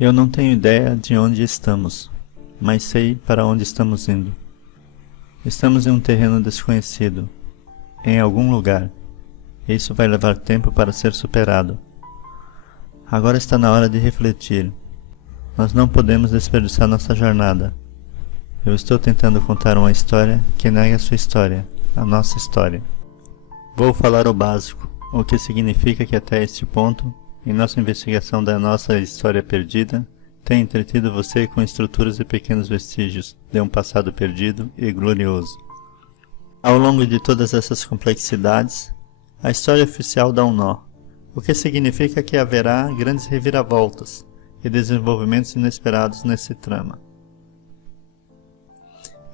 Eu não tenho ideia de onde estamos, mas sei para onde estamos indo. Estamos em um terreno desconhecido, em algum lugar. Isso vai levar tempo para ser superado. Agora está na hora de refletir. Nós não podemos desperdiçar nossa jornada. Eu estou tentando contar uma história que nega a sua história, a nossa história. Vou falar o básico, o que significa que até este ponto, em nossa investigação da nossa história perdida, tem entretido você com estruturas e pequenos vestígios de um passado perdido e glorioso. Ao longo de todas essas complexidades, a história oficial dá um nó, o que significa que haverá grandes reviravoltas e desenvolvimentos inesperados nesse trama.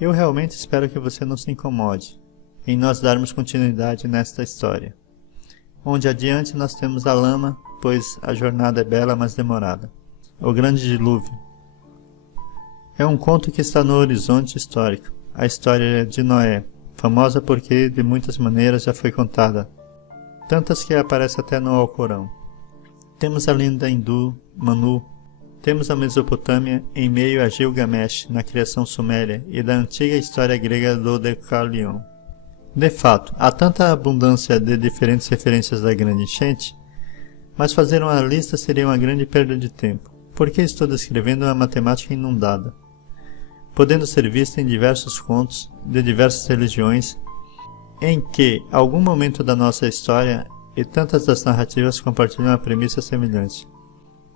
Eu realmente espero que você não se incomode em nós darmos continuidade nesta história, onde adiante nós temos a lama, pois a jornada é bela, mas demorada. O Grande Dilúvio. É um conto que está no horizonte histórico, a história de Noé, famosa porque de muitas maneiras já foi contada, tantas que aparece até no Alcorão. Temos a lenda hindu, Manu, temos a Mesopotâmia em meio a Gilgamesh na criação suméria e da antiga história grega do Deucalion. De fato, há tanta abundância de diferentes referências da grande enchente, mas fazer uma lista seria uma grande perda de tempo, porque estou descrevendo uma matemática inundada, podendo ser vista em diversos contos de diversas religiões, em que algum momento da nossa história e tantas das narrativas compartilham uma premissa semelhante,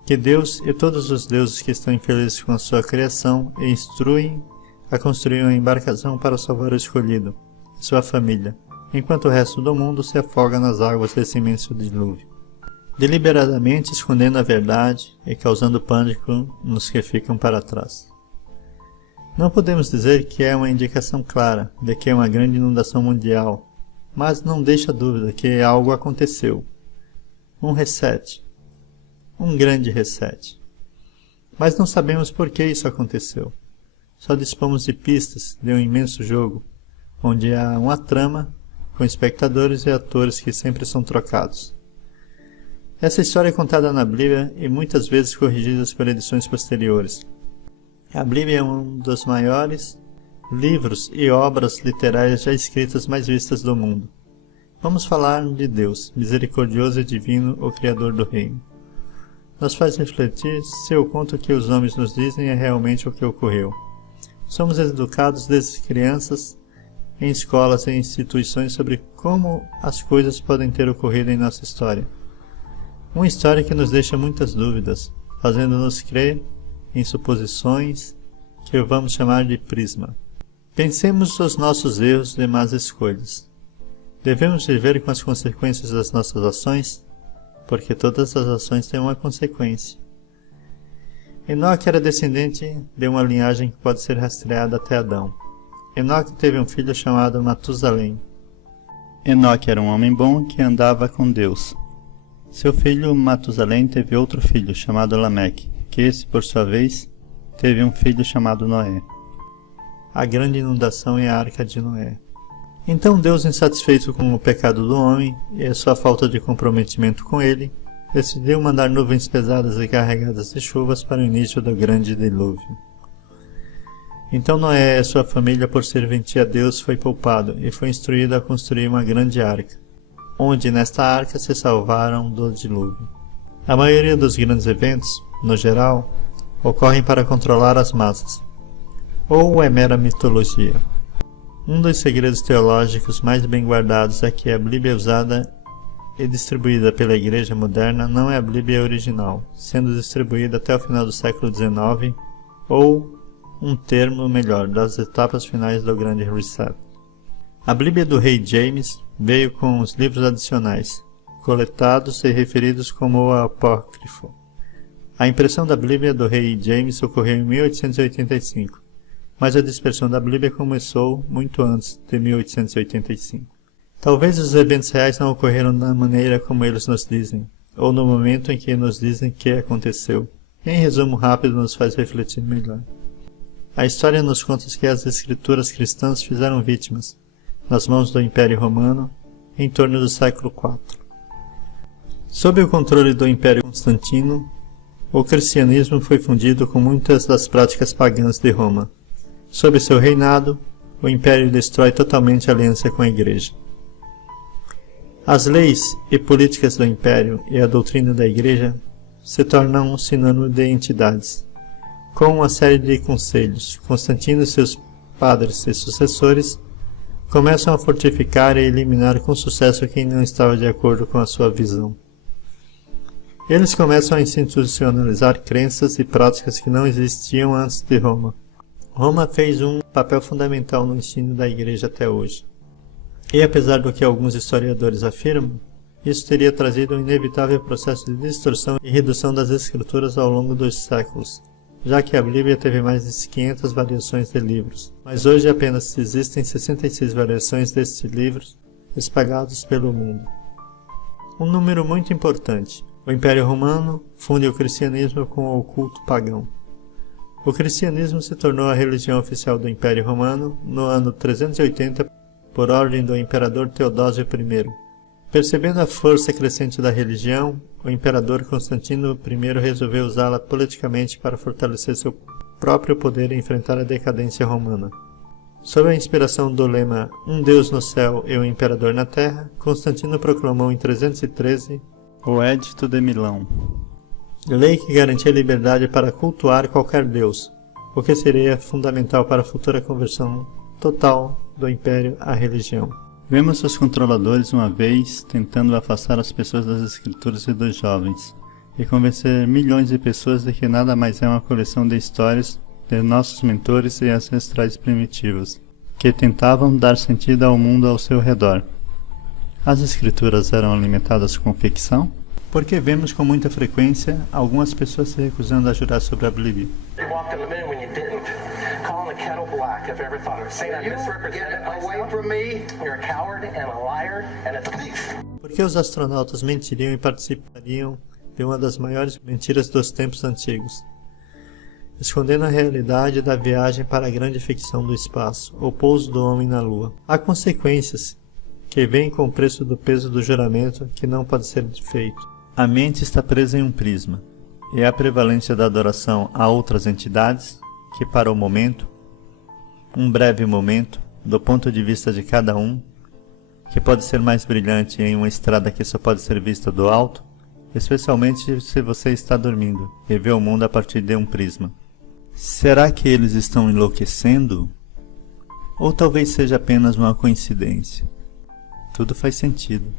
que Deus e todos os deuses que estão infelizes com a sua criação e instruem a construir uma embarcação para salvar o escolhido, sua família, enquanto o resto do mundo se afoga nas águas desse imenso dilúvio, deliberadamente escondendo a verdade e causando pânico nos que ficam para trás. Não podemos dizer que é uma indicação clara de que é uma grande inundação mundial, mas não deixa dúvida que algo aconteceu. Um reset. Um grande reset. Mas não sabemos por que isso aconteceu. Só dispomos de pistas de um imenso jogo, onde há uma trama com espectadores e atores que sempre são trocados. Essa história é contada na Bíblia e muitas vezes corrigida por edições posteriores. A Bíblia é um dos maiores livros e obras literárias já escritas mais vistas do mundo. Vamos falar de Deus, misericordioso e divino, o Criador do Reino. Nos faz refletir se o conto que os homens nos dizem é realmente o que ocorreu. Somos educados desde crianças em escolas e instituições sobre como as coisas podem ter ocorrido em nossa história. Uma história que nos deixa muitas dúvidas, fazendo-nos crer em suposições que vamos chamar de prisma. Pensemos os nossos erros de más escolhas. Devemos viver com as consequências das nossas ações, porque todas as ações têm uma consequência. Enoque era descendente de uma linhagem que pode ser rastreada até Adão. Enoque teve um filho chamado Matusalém. Enoque era um homem bom que andava com Deus. Seu filho Matusalém teve outro filho chamado Lameque, que esse, por sua vez, teve um filho chamado Noé. A grande inundação e a arca de Noé. Então Deus, insatisfeito com o pecado do homem e a sua falta de comprometimento com ele, decidiu mandar nuvens pesadas e carregadas de chuvas para o início do grande dilúvio. Então Noé e sua família, por serventia a Deus, foi poupado e foi instruído a construir uma grande arca, onde nesta arca se salvaram do dilúvio. A maioria dos grandes eventos, no geral, ocorrem para controlar as massas, ou é mera mitologia. Um dos segredos teológicos mais bem guardados é que a Bíblia usada e distribuída pela Igreja moderna não é a Bíblia original, sendo distribuída até o final do século XIX, ou um termo melhor, das etapas finais do Grande Reset. A Bíblia do Rei James veio com os livros adicionais, coletados e referidos como o Apócrifo. A impressão da Bíblia do Rei James ocorreu em 1885, mas a dispersão da Bíblia começou muito antes de 1885. Talvez os eventos reais não ocorreram da maneira como eles nos dizem, ou no momento em que nos dizem que aconteceu. Em resumo rápido, nos faz refletir melhor. A história nos conta que as escrituras cristãs fizeram vítimas, nas mãos do Império Romano, em torno do século IV. Sob o controle do Império Constantino, o cristianismo foi fundido com muitas das práticas pagãs de Roma. Sob seu reinado, o Império destrói totalmente a aliança com a Igreja. As leis e políticas do Império e a doutrina da Igreja se tornam um sinônimo de entidades. Com uma série de conselhos, Constantino e seus padres e sucessores começam a fortificar e eliminar com sucesso quem não estava de acordo com a sua visão. Eles começam a institucionalizar crenças e práticas que não existiam antes de Roma. Roma fez um papel fundamental no ensino da Igreja até hoje. E apesar do que alguns historiadores afirmam, isso teria trazido um inevitável processo de distorção e redução das escrituras ao longo dos séculos, já que a Bíblia teve mais de 500 variações de livros, mas hoje apenas existem 66 variações destes livros espalhados pelo mundo. Um número muito importante. O Império Romano funde o cristianismo com o culto pagão. O cristianismo se tornou a religião oficial do Império Romano no ano 380 por ordem do imperador Teodósio I. Percebendo a força crescente da religião, o imperador Constantino I resolveu usá-la politicamente para fortalecer seu próprio poder e enfrentar a decadência romana. Sob a inspiração do lema "Um Deus no céu e um imperador na terra", Constantino proclamou em 313 o Edito de Milão, lei que garantia liberdade para cultuar qualquer deus, o que seria fundamental para a futura conversão total do império à religião. Vemos os controladores uma vez tentando afastar as pessoas das escrituras e dos jovens, e convencer milhões de pessoas de que nada mais é uma coleção de histórias de nossos mentores e ancestrais primitivos, que tentavam dar sentido ao mundo ao seu redor. As escrituras eram alimentadas com ficção? Porque vemos com muita frequência algumas pessoas se recusando a jurar sobre a Bíblia. Porque os astronautas mentiriam e participariam de uma das maiores mentiras dos tempos antigos, escondendo a realidade da viagem para a grande ficção do espaço, o pouso do homem na Lua. Há consequências que vêm com o preço do peso do juramento que não pode ser feito. A mente está presa em um prisma, e a prevalência da adoração a outras entidades, que para o momento, um breve momento, do ponto de vista de cada um, que pode ser mais brilhante em uma estrada que só pode ser vista do alto, especialmente se você está dormindo e vê o mundo a partir de um prisma. Será que eles estão enlouquecendo? Ou talvez seja apenas uma coincidência? Tudo faz sentido.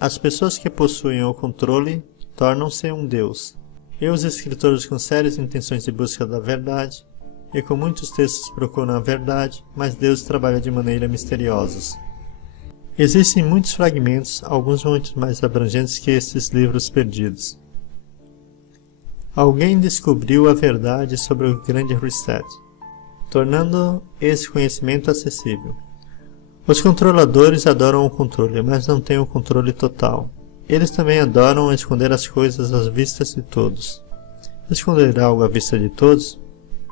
As pessoas que possuem o controle tornam-se um Deus, e os escritores com sérias intenções de busca da verdade, e com muitos textos procuram a verdade, mas Deus trabalha de maneira misteriosa. Existem muitos fragmentos, alguns muito mais abrangentes que estes livros perdidos. Alguém descobriu a verdade sobre o grande reset, tornando esse conhecimento acessível. Os controladores adoram o controle, mas não têm o controle total. Eles também adoram esconder as coisas às vistas de todos. Esconder algo à vista de todos,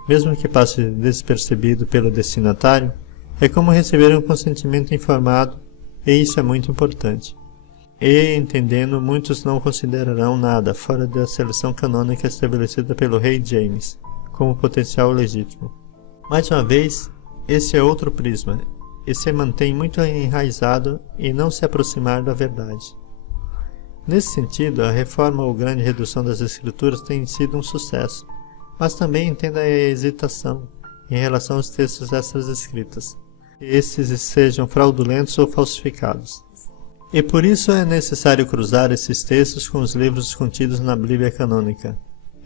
mesmo que passe despercebido pelo destinatário, é como receber um consentimento informado, e isso é muito importante. E, entendendo, muitos não considerarão nada fora da seleção canônica estabelecida pelo rei James, como potencial legítimo. Mais uma vez, esse é outro prisma, e se mantém muito enraizado em não se aproximar da verdade. Nesse sentido, a reforma ou grande redução das escrituras tem sido um sucesso, mas também entenda a hesitação em relação aos textos extras escritas, que esses sejam fraudulentos ou falsificados. E por isso é necessário cruzar esses textos com os livros contidos na Bíblia canônica.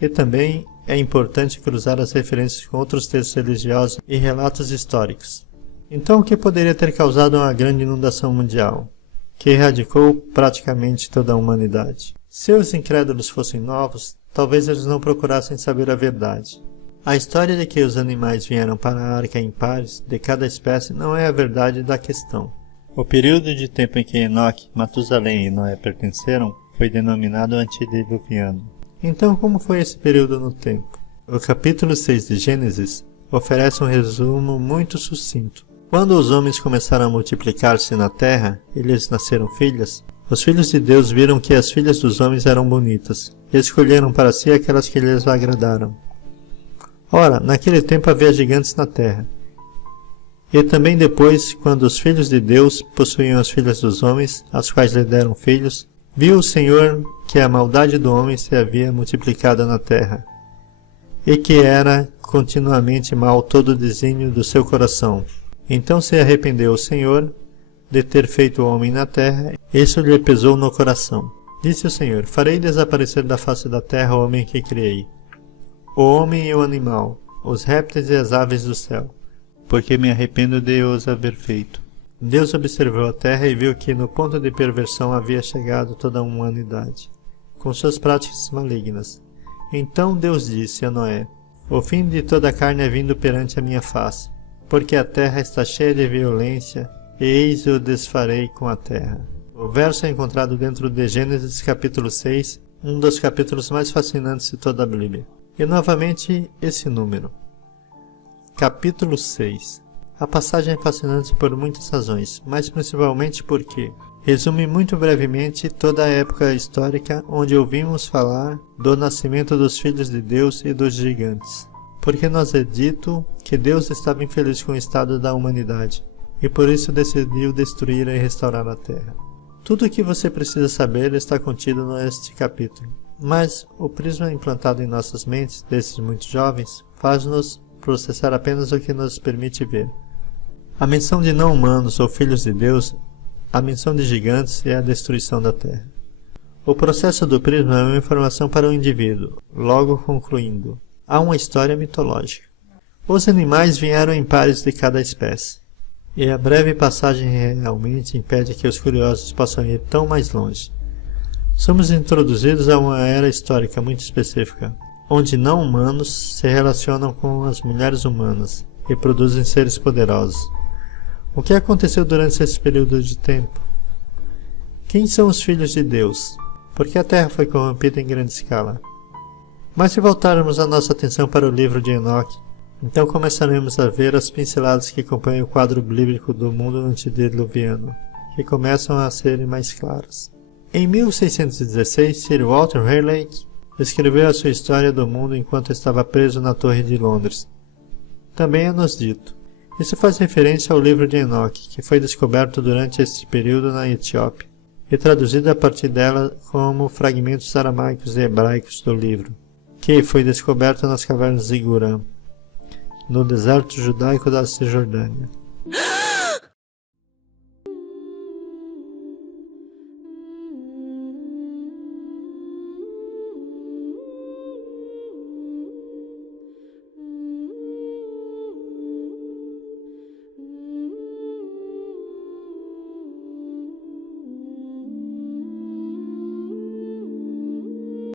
E também é importante cruzar as referências com outros textos religiosos e relatos históricos. Então, o que poderia ter causado uma grande inundação mundial, que erradicou praticamente toda a humanidade? Se os incrédulos fossem novos, talvez eles não procurassem saber a verdade. A história de que os animais vieram para a arca em pares de cada espécie não é a verdade da questão. O período de tempo em que Enoque, Matusalém e Noé pertenceram foi denominado antediluviano. Então, como foi esse período no tempo? O capítulo 6 de Gênesis oferece um resumo muito sucinto. Quando os homens começaram a multiplicar-se na terra e lhes nasceram filhas, os filhos de Deus viram que as filhas dos homens eram bonitas, e escolheram para si aquelas que lhes agradaram. Ora, naquele tempo havia gigantes na terra. E também depois, quando os filhos de Deus possuíam os filhos dos homens, aos quais lhe deram filhos, viu o Senhor que a maldade do homem se havia multiplicado na terra, e que era continuamente mau todo o desígnio do seu coração. Então se arrependeu o Senhor de ter feito o homem na terra, e isso lhe pesou no coração. Disse o Senhor: farei desaparecer da face da terra o homem que criei, o homem e o animal, os répteis e as aves do céu, porque me arrependo de os haver feito. Deus observou a terra e viu que no ponto de perversão havia chegado toda a humanidade, com suas práticas malignas. Então Deus disse a Noé: o fim de toda a carne é vindo perante a minha face, porque a terra está cheia de violência, e eis eu desfarei com a terra. O verso é encontrado dentro de Gênesis capítulo 6, um dos capítulos mais fascinantes de toda a Bíblia. E novamente esse número. Capítulo 6. A passagem é fascinante por muitas razões, mas principalmente porque resume muito brevemente toda a época histórica onde ouvimos falar do nascimento dos filhos de Deus e dos gigantes. Porque nos é dito que Deus estava infeliz com o estado da humanidade, e por isso decidiu destruir e restaurar a terra. Tudo o que você precisa saber está contido neste capítulo, mas o prisma implantado em nossas mentes, desses muito jovens, faz-nos processar apenas o que nos permite ver. A menção de não-humanos ou filhos de Deus, a menção de gigantes e a destruição da terra. O processo do prisma é uma informação para o indivíduo, logo concluindo. Há uma história mitológica. Os animais vieram em pares de cada espécie, e a breve passagem realmente impede que os curiosos possam ir tão mais longe. Somos introduzidos a uma era histórica muito específica, onde não-humanos se relacionam com as mulheres humanas e produzem seres poderosos. O que aconteceu durante esse período de tempo? Quem são os filhos de Deus? Por que a terra foi corrompida em grande escala? Mas se voltarmos a nossa atenção para o livro de Enoque, então começaremos a ver as pinceladas que acompanham o quadro bíblico do mundo antediluviano, que começam a serem mais claras. Em 1616, Sir Walter Raleigh escreveu a sua história do mundo enquanto estava preso na Torre de Londres. Também é nos dito. Isso faz referência ao livro de Enoque, que foi descoberto durante este período na Etiópia, e traduzido a partir dela como fragmentos aramaicos e hebraicos do livro, que foi descoberto nas cavernas de Gurã, no deserto judaico da Cisjordânia.